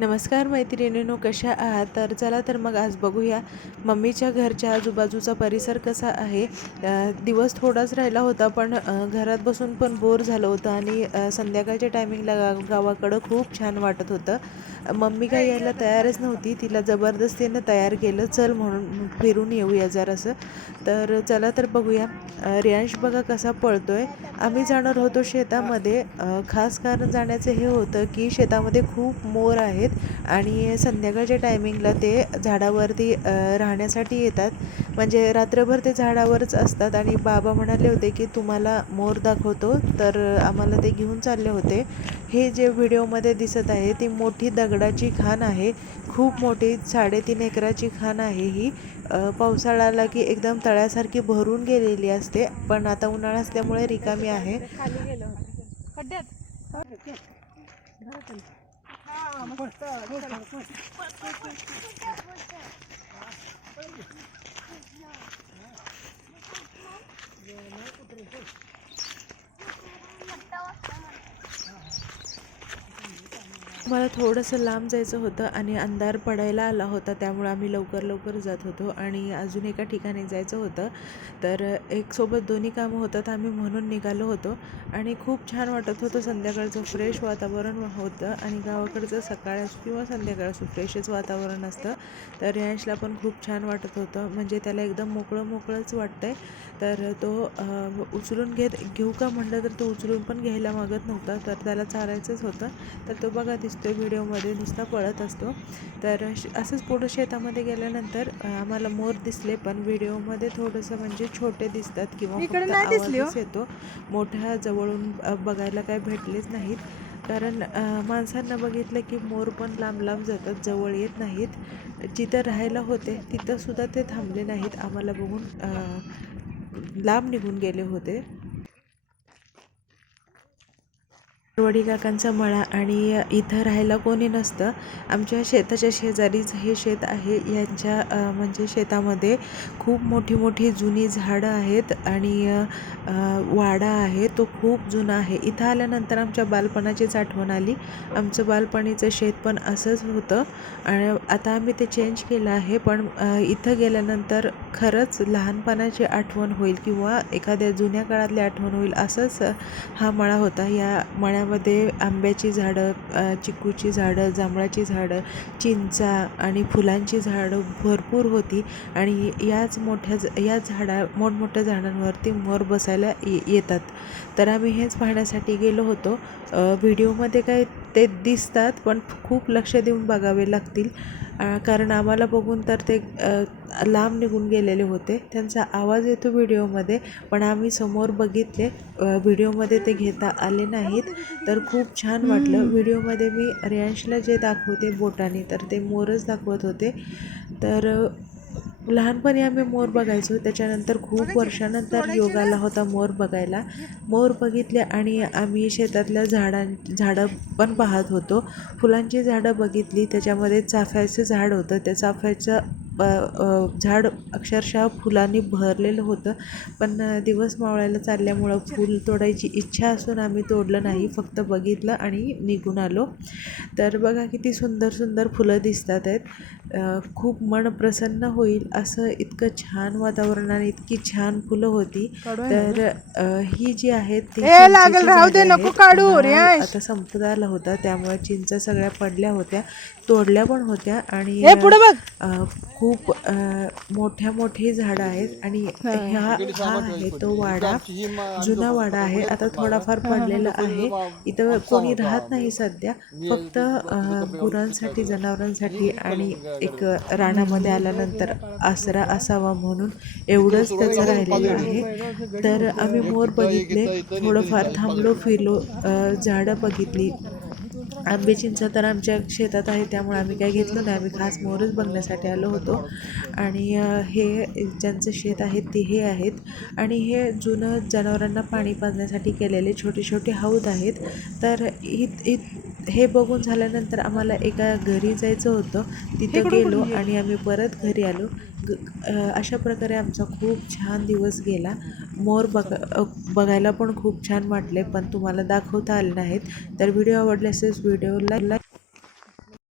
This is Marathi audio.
नमस्कार मैत्रिणीनो कशा आहात? तर चला तर मग आज बघूया मम्मीच्या घरच्या आजूबाजूचा परिसर कसा आहे. दिवस थोडाच राहिला होता पण घरात बसून पण बोर झालं होतं आणि संध्याकाळच्या टायमिंगला गावाकडं खूप छान वाटत होतं. मम्मी काही यायला तयारच नव्हती. तिला जबरदस्तीनं तयार केलं. चल म्हणून फिरून येऊया जरासं. तर चला तर बघूया. रियांश बघा कसा पळतो आहे आम्ही जाणार होतो शेतामध्ये. खास कारण जाण्याचं हे होतं की शेतामध्ये खूप मोर आहेत आणि संध्याकाळच्या टायमिंगला ते झाडावरती राहण्यासाठी येतात. म्हणजे रात्रभर ते झाडावरच असतात. आणि बाबा म्हणाले होते की तुम्हाला मोर दाखवतो. तर आम्हाला ते घेऊन चालले होते. हे जे व्हिडिओमध्ये दिसत आहे ती मोठी दगडाची खाण आहे. खूप मोठी साडेतीन एकराची खाण आहे ही. पावसाळ्याला पावसाळा आला की एकदम तळ्यासारखी भरून गेलेली असते. पण आता उन्हाळा असल्यामुळे रिकामी आहे खाली गेलं होतं खड्ड्यात हा, मस्त. चला. मला थोडंसं लांब जायचं होतं आणि अंधार पडायला आला होता त्यामुळे आम्ही लवकर लवकर जात होतो आणि अजून एका ठिकाणी जायचं होतं. तर एक सोबत दोन्ही कामं होतात आम्ही म्हणून निघालो होतो आणि खूप छान वाटत होतं. संध्याकाळचं फ्रेश वातावरण होतं आणि गावाकडचं सकाळ असो किंवा संध्याकाळ असं फ्रेशच वातावरण असतं तर यशला पण खूप छान वाटत होतं. म्हणजे त्याला एकदम मोकळं मोकळंच वाटतंय. तर तो उचलून घेत घेऊ का म्हणलं तर तो उचलून पण घ्यायला मागत नव्हता तर त्याला चारायचंच होतं. तर तो बघा दिसतो दिसतोय व्हिडिओमध्ये नुसता पळत असतो. तर असंच पुढं शेतामध्ये गेल्यानंतर आम्हाला मोर दिसले पण व्हिडिओमध्ये थोडंसं म्हणजे छोटे दिसतात किंवा हो. येतो. मोठ्या जवळून बघायला काय भेटलेच नाहीत. कारण माणसांना बघितलं की मोर पण लांब लांब जातात जवळ येत नाहीत. जिथं राहायला होते तिथं सुद्धा ते थांबले नाहीत. आम्हाला बघून लांब निघून गेले होते वडी काकांचा मळा आणि इथं राहायला कोणी नसतं. आमच्या शेताच्या शेजारीच हे शेत आहे. यांच्या म्हणजे शेतामध्ये खूप मोठी मोठी जुनी झाडं आहेत आणि वाडा आहे. तो खूप जुना आहे. इथं आल्यानंतर आमच्या बालपणाचीच आठवण आली. आमचं बालपणीचं शेत पण असंच होतं. आणि आता आम्ही ते चेंज केलं आहे. पण इथं गेल्यानंतर खरंच लहानपणाची आठवण होईल किंवा एखाद्या जुन्या काळातली आठवण होईल. असंच हा मळा होता. या मळ्या त्यामध्ये आंब्याची झाडं चिकूची झाडं जांभळाची झाडं चिंचा आणि फुलांची झाडं भरपूर होती. आणि याच मोठ्या ज- या झाडा मोठमोठ्या झाडांवरती मोर बसायला ये येतात. तर आम्ही हेच पाहण्यासाठी गेलो होतो. व्हिडिओमध्ये काय ते दिसतात पण खूप लक्ष देऊन बघावे लागतील. कारण आम्हाला बघून तर ते लांब निघून गेलेले होते. त्यांचा आवाज येतो व्हिडिओमध्ये पण आम्ही समोर बघितले व्हिडिओमध्ये ते घेता आले नाहीत. तर खूप छान वाटलं. व्हिडिओमध्ये मी रियांशला जे दाखवते बोटाने तर ते मोरच दाखवत होते. तर लहानपणी आम्ही मोर बघायचो. त्याच्यानंतर खूप वर्षानंतर योग आला होता मोर बघायला. मोर बघितले आणि आम्ही शेतातल्या झाडां झाडं पण पाहत होतो. फुलांची झाडं बघितली. त्याच्यामध्ये चाफ्याचं झाड होतं. त्या चाफ्याचं झाड अक्षरशः फुलांनी भरलेलं होतं. पण दिवस मावळायला चालल्यामुळं फूल तोडायची इच्छा असून आम्ही तोडलं नाही. फक्त बघितलं आणि निघून आलो. तर बघा किती सुंदर सुंदर फुलं दिसतात आहेत. खूप मन प्रसन्न होईल असं इतकं छान वातावरण आणि इतकी छान फुलं होती. तर ही जी आहेत ती. आता संपत आला होता त्यामुळे चिंचा सगळ्या पडल्या होत्या. तोडल्या पण होत्या आणि खूप मोठ्या मोठी झाडं आहेत आणि ह्या हा आहे तो वाडा. जुना वाडा आहे. आता थोडाफार पडलेला आहे. इथं कोणी राहत नाही सध्या. फक्त गुरांसाठी जनावरांसाठी आणि एक रानामध्ये आल्यानंतर आसरा असावा म्हणून एवढंच त्याचं राहिलेलं आहे. तर आम्ही मोर बघितले थोडंफार थांबलो फिरलो झाडं बघितली. आंबे चिंचा तर आमच्या शेतात आहे त्यामुळे आम्ही काय घेतलं नाही. आम्ही खास मोरच बघण्यासाठी आलो होतो. आणि हे ज्यांचं शेत आहे ते हे आहेत. आणि हे जुनं जनावरांना पाणी पाजण्यासाठी केलेले छोटे छोटे हौद आहेत. तर इत इत हे बघून झाल्यानंतर आम्हाला एका घरी जायचं होतं. तिथं गेलो आणि आम्ही परत घरी आलो. अशा प्रकारे आमचा खूप छान दिवस गेला. मोर बघ बघायला पण खूप छान वाटले पण तुम्हाला दाखवता आले नाहीत. तर व्हिडिओ आवडले असेल व्हिडिओला लाईक